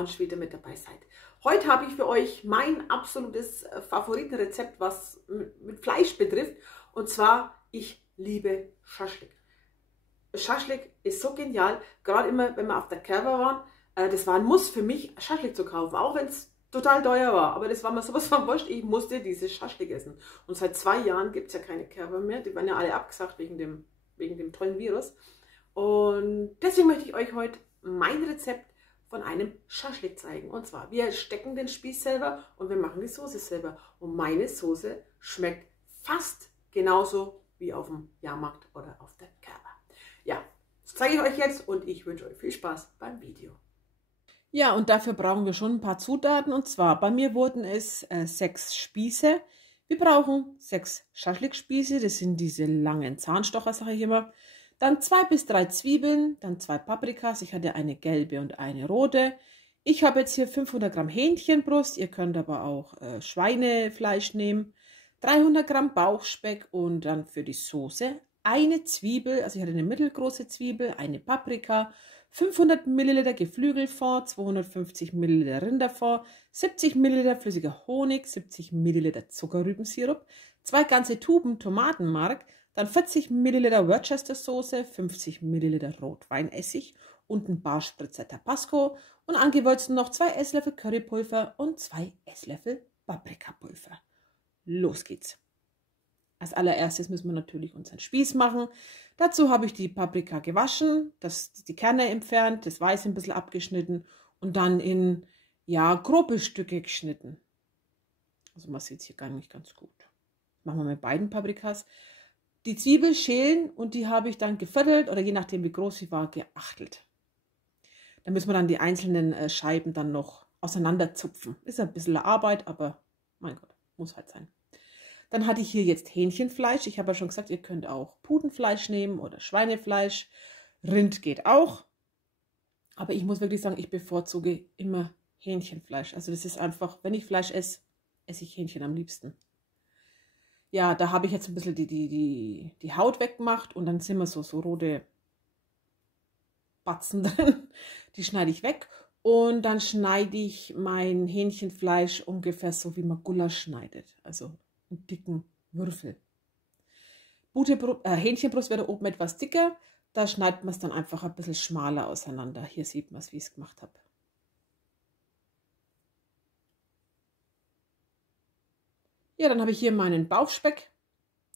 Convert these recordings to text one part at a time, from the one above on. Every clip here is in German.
Lounge wieder mit dabei seid. Heute habe ich für euch mein absolutes Favoritenrezept, was mit Fleisch betrifft. Und zwar, ich liebe Schaschlik. Schaschlik ist so genial, gerade immer, wenn wir auf der Kerber waren. Das war ein Muss für mich, Schaschlik zu kaufen, auch wenn es total teuer war. Aber das war mir sowas von wurscht, ich musste dieses Schaschlik essen. Und seit 2 Jahren gibt es ja keine Kerber mehr, die werden ja alle abgesagt wegen dem tollen Virus. Und deswegen möchte ich euch heute mein Rezept von einem Schaschlik zeigen. Und zwar, wir stecken den Spieß selber und wir machen die Soße selber. Und meine Soße schmeckt fast genauso wie auf dem Jahrmarkt oder auf der Kerber. Ja, das zeige ich euch jetzt und ich wünsche euch viel Spaß beim Video. Ja, und dafür brauchen wir schon ein paar Zutaten. Und zwar, bei mir wurden es 6 Spieße. Wir brauchen 6 Schaschlikspieße, das sind diese langen Zahnstocher, sage ich immer. Dann 2 bis 3 Zwiebeln, dann 2 Paprikas, ich hatte eine gelbe und eine rote. Ich habe jetzt hier 500 Gramm Hähnchenbrust, ihr könnt aber auch Schweinefleisch nehmen. 300 Gramm Bauchspeck und dann für die Soße eine Zwiebel, also ich hatte eine mittelgroße Zwiebel, eine Paprika, 500 Milliliter Geflügelfond, 250 Milliliter Rinderfond, 70 Milliliter flüssiger Honig, 70 Milliliter Zuckerrübensirup, 2 ganze Tuben Tomatenmark, dann 40 Milliliter Worcester Soße, 50 Milliliter Rotweinessig und ein paar Spritzer Tabasco und angewürzt noch 2 Esslöffel Currypulver und 2 Esslöffel Paprikapulver. Los geht's! Als allererstes müssen wir natürlich unseren Spieß machen. Dazu habe ich die Paprika gewaschen, die Kerne entfernt, das Weiße ein bisschen abgeschnitten und dann in grobe Stücke geschnitten. Also man sieht es hier gar nicht ganz gut. Das machen wir mit beiden Paprikas. Die Zwiebel schälen und die habe ich dann geviertelt oder je nachdem wie groß sie war, geachtelt. Da müssen wir dann die einzelnen Scheiben dann noch auseinanderzupfen. Ist ein bisschen Arbeit, aber mein Gott, muss halt sein. Dann hatte ich hier jetzt Hähnchenfleisch. Ich habe ja schon gesagt, ihr könnt auch Putenfleisch nehmen oder Schweinefleisch. Rind geht auch. Aber ich muss wirklich sagen, ich bevorzuge immer Hähnchenfleisch. Also das ist einfach, wenn ich Fleisch esse, esse ich Hähnchen am liebsten. Ja, da habe ich jetzt ein bisschen die Haut weggemacht und dann sind wir so rote Batzen drin. Die schneide ich weg und dann schneide ich mein Hähnchenfleisch ungefähr so, wie man Gulasch schneidet. Also einen dicken Würfel. Hähnchenbrust wäre oben etwas dicker. Da schneidet man es dann einfach ein bisschen schmaler auseinander. Hier sieht man es, wie ich es gemacht habe. Ja, dann habe ich hier meinen Bauchspeck.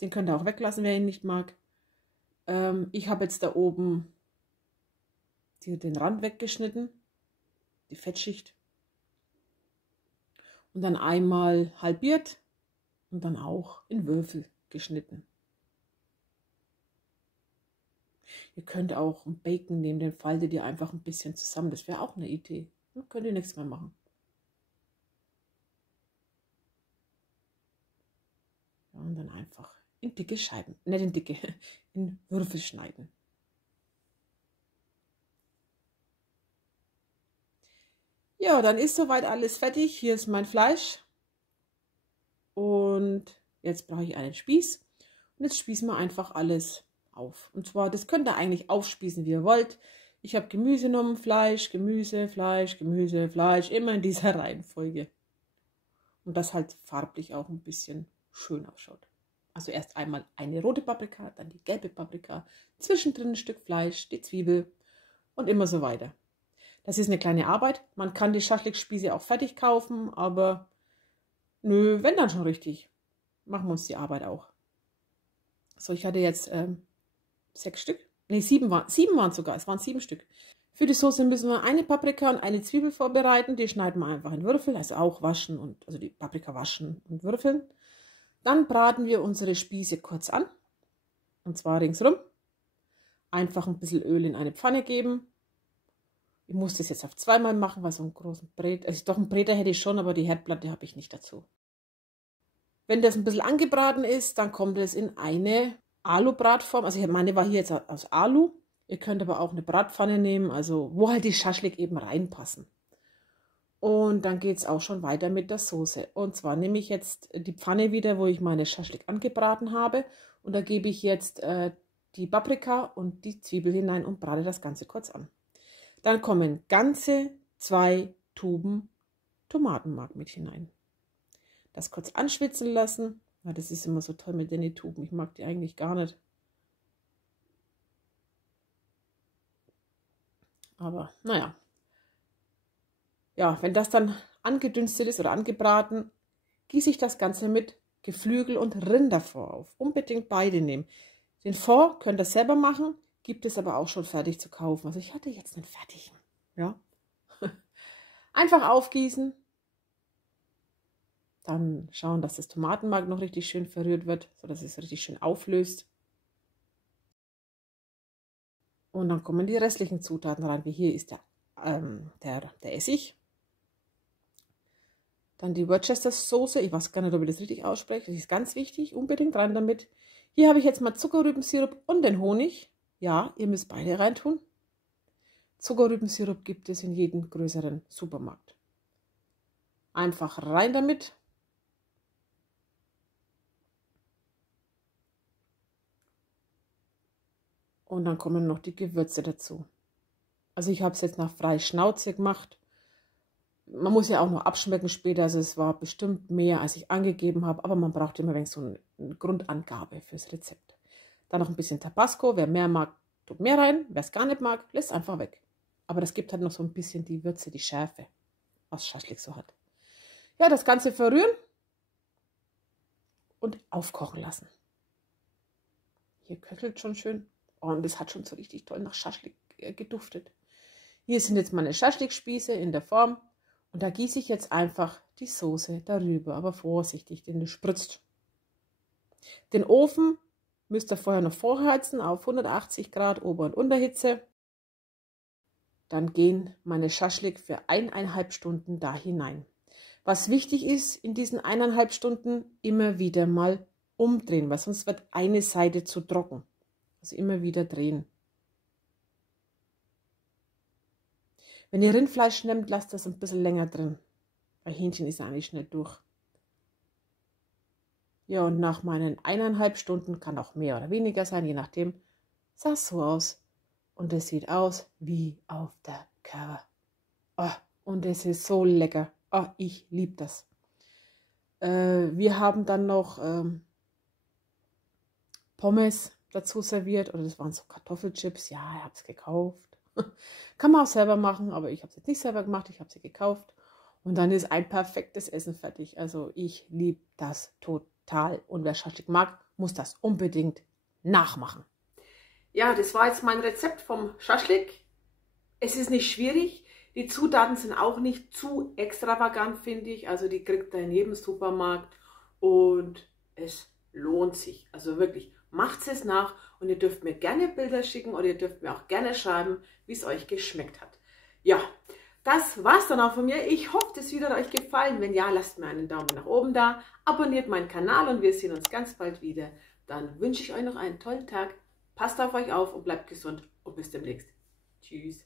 Den könnt ihr auch weglassen, wer ihn nicht mag. Ich habe jetzt da oben den Rand weggeschnitten, die Fettschicht. Und dann einmal halbiert und dann auch in Würfel geschnitten. Ihr könnt auch ein Bacon nehmen, den faltet ihr einfach ein bisschen zusammen. Das wäre auch eine Idee. Dann könnt ihr nichts mehr machen. Und dann einfach in dicke Scheiben, nicht in dicke, in Würfel schneiden. Ja, dann ist soweit alles fertig. Hier ist mein Fleisch. Und jetzt brauche ich einen Spieß. Und jetzt spießen wir einfach alles auf. Und zwar, das könnt ihr eigentlich aufspießen, wie ihr wollt. Ich habe Gemüse genommen, Fleisch, Gemüse, Fleisch, Gemüse, Fleisch. Immer in dieser Reihenfolge. Und das halt farblich auch ein bisschen schön ausschaut. Also erst einmal eine rote Paprika, dann die gelbe Paprika, zwischendrin ein Stück Fleisch, die Zwiebel und immer so weiter. Das ist eine kleine Arbeit. Man kann die Schaschlikspieße auch fertig kaufen, aber nö, wenn dann schon richtig. Machen wir uns die Arbeit auch. So, ich hatte jetzt 6 Stück. Ne, 7 waren es sogar. Es waren 7 Stück. Für die Soße müssen wir eine Paprika und eine Zwiebel vorbereiten. Die schneiden wir einfach in Würfel, also auch waschen also die Paprika waschen und würfeln. Dann braten wir unsere Spieße kurz an. Und zwar ringsrum. Einfach ein bisschen Öl in eine Pfanne geben. Ich muss das jetzt auf 2-mal machen, weil so einen großen Brät, also doch einen Bräter hätte ich schon, aber die Herdplatte habe ich nicht dazu. Wenn das ein bisschen angebraten ist, dann kommt es in eine Alu-Bratform. Also meine war hier jetzt aus Alu. Ihr könnt aber auch eine Bratpfanne nehmen, also wo halt die Schaschlik eben reinpassen. Und dann geht es auch schon weiter mit der Soße. Und zwar nehme ich jetzt die Pfanne wieder, wo ich meine Schaschlik angebraten habe. Und da gebe ich jetzt die Paprika und die Zwiebel hinein und brate das Ganze kurz an. Dann kommen ganze 2 Tuben Tomatenmark mit hinein. Das kurz anschwitzen lassen. Ja, das ist immer so toll mit den Tuben. Ich mag die eigentlich gar nicht. Aber naja. Ja, wenn das dann angedünstet ist oder angebraten, gieße ich das Ganze mit Geflügel und Rinderfond auf. Unbedingt beide nehmen. Den Fond könnt ihr selber machen, gibt es aber auch schon fertig zu kaufen. Also ich hatte jetzt einen fertigen. Ja. Einfach aufgießen. Dann schauen, dass das Tomatenmark noch richtig schön verrührt wird, sodass es richtig schön auflöst. Und dann kommen die restlichen Zutaten rein, wie hier ist der Essig. Dann die Worcestershire-Soße, ich weiß gar nicht, ob ich das richtig ausspreche, das ist ganz wichtig, unbedingt rein damit. Hier habe ich jetzt mal Zuckerrübensirup und den Honig. Ja, ihr müsst beide reintun. Zuckerrübensirup gibt es in jedem größeren Supermarkt. Einfach rein damit. Und dann kommen noch die Gewürze dazu. Also ich habe es jetzt nach frei Schnauze gemacht. Man muss ja auch noch abschmecken später, also es war bestimmt mehr, als ich angegeben habe, aber man braucht immer ein so eine Grundangabe fürs Rezept. Dann noch ein bisschen Tabasco, wer mehr mag, tut mehr rein, wer es gar nicht mag, lässt einfach weg. Aber das gibt halt noch so ein bisschen die Würze, die Schärfe, was Schaschlik so hat. Ja, das Ganze verrühren und aufkochen lassen. Hier köchelt schon schön. Oh, und das hat schon so richtig toll nach Schaschlik geduftet. Hier sind jetzt meine Schaschlikspieße in der Form. Und da gieße ich jetzt einfach die Soße darüber, aber vorsichtig, denn es spritzt. Den Ofen müsst ihr vorher noch vorheizen auf 180 Grad Ober- und Unterhitze. Dann gehen meine Schaschlik für 1,5 Stunden da hinein. Was wichtig ist, in diesen 1,5 Stunden immer wieder mal umdrehen, weil sonst wird eine Seite zu trocken. Also immer wieder drehen. Wenn ihr Rindfleisch nehmt, lasst das ein bisschen länger drin. Bei Hähnchen ist es eigentlich schnell durch. Ja, und nach meinen 1,5 Stunden, kann auch mehr oder weniger sein, je nachdem, sah es so aus. Und es sieht aus wie auf der Cover. Oh, und es ist so lecker. Oh, ich liebe das. Wir haben dann noch Pommes dazu serviert. Oder das waren so Kartoffelchips. Ja, ich habe es gekauft. Kann man auch selber machen, aber ich habe es jetzt nicht selber gemacht, ich habe sie gekauft. Und dann ist ein perfektes Essen fertig. Also ich liebe das total. Und wer Schaschlik mag, muss das unbedingt nachmachen. Ja, das war jetzt mein Rezept vom Schaschlik. Es ist nicht schwierig. Die Zutaten sind auch nicht zu extravagant, finde ich. Also die kriegt ihr in jedem Supermarkt. Und es lohnt sich. Also wirklich. Macht es nach und ihr dürft mir gerne Bilder schicken oder ihr dürft mir auch gerne schreiben, wie es euch geschmeckt hat. Ja, das war's dann auch von mir. Ich hoffe, das Video hat euch gefallen. Wenn ja, lasst mir einen Daumen nach oben da, abonniert meinen Kanal und wir sehen uns ganz bald wieder. Dann wünsche ich euch noch einen tollen Tag. Passt auf euch auf und bleibt gesund und bis demnächst. Tschüss.